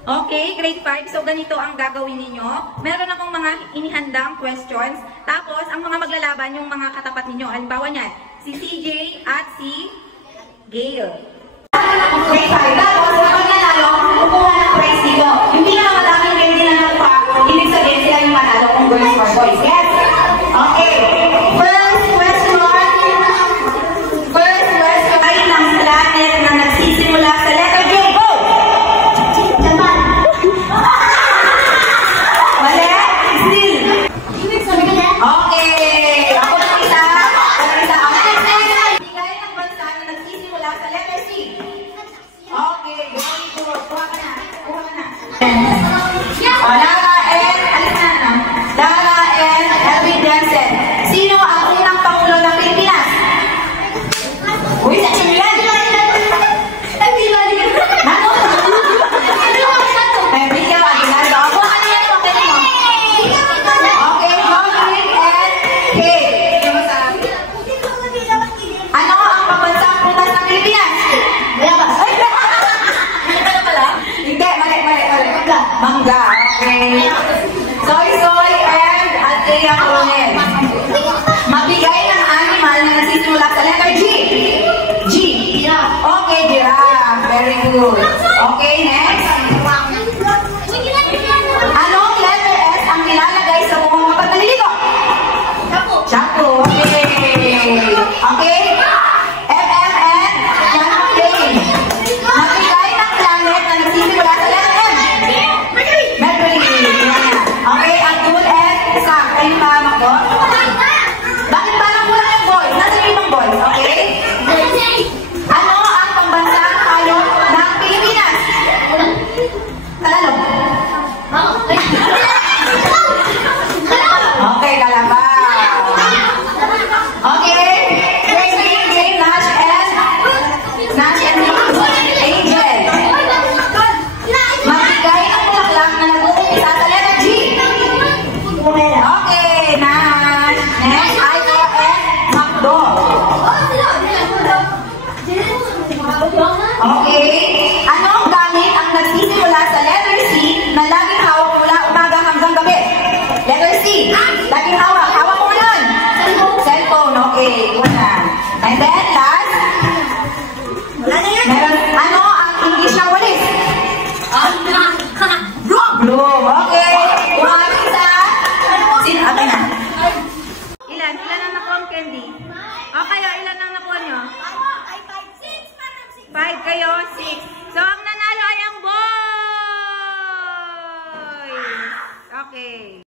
Okay, grade 5. So, ganito ang gagawin ninyo. Meron akong mga inihandang questions. Tapos, ang mga maglalaban, yung mga katapat ninyo. Halimbawa niyan, si CJ at si Gail. Grade 5. Tapos, kapag nanalo, kukuha ng prize dito. Yung pinakamadaming grade nila ng pa, ibig sabihin sila yung manalo kung girls or boys. Yes? Okay. First question. Ay ng planet na nagsisimula sa letter J. Go! Okay, ako ng isa. Bigay ng bansa na nagsisimula sa letter C. Okay, very good. Kuha ka na. Lara and, alin na? Lara and Elvin Jensen. Sino ang unang pangulo ng Pilipinas? Uy, sa Chile yan. Nano? Enrique Aguinaldo. Ako ano yan? Okay, Jocelyn and Kate. Ano ang pambansang prutas ng Pilipinas? Bayabas. Ay! Ano pala? Hindi, mali. Mangga. Okay. Soy and Altea Coronel. Mabigay ng animal na nagsisimula sa letter G. G. Okay, giraffe. Very good. Okay, next. Anong letter S ang nilalagay sa buhong kapag naliligo? Shampoo. Okay. Okay. MMN. Champagne. Mabigay ng planet na nagsisimula sa letter M. Mercury. Okay, Abdul and Isaac. Kayo pa, Makdo? Bakit parang mula yung boys? Nasaan yung ibang boys? Okay? Ano ang pambansang hayop ng Pilipinas? Tagalog. Okay, kalabaw. Okay. Jane, Nash and Angel. Mabigay ang bulaklak na nag-uumpisa sa letter G. Okay, Nash. Next, Aiko and Makdo. Okay. Anong gamit ang nagsisimula sa letter C na laging hawak mula umaga hanggang gabi? Letter C. Laging hawak. Hawak mo ngayon. Cellphone. Okay. Una. And then, last. Meron, ano ang English ng walis? Bloom. Okay. One, isa. Sino? Okay na. Ilan? Ilan ang nakuha ang candy? O kayo, ilan ang nakuha nyo? 5 kayo, 6. So, ang nanalo ay ang boys! Okay.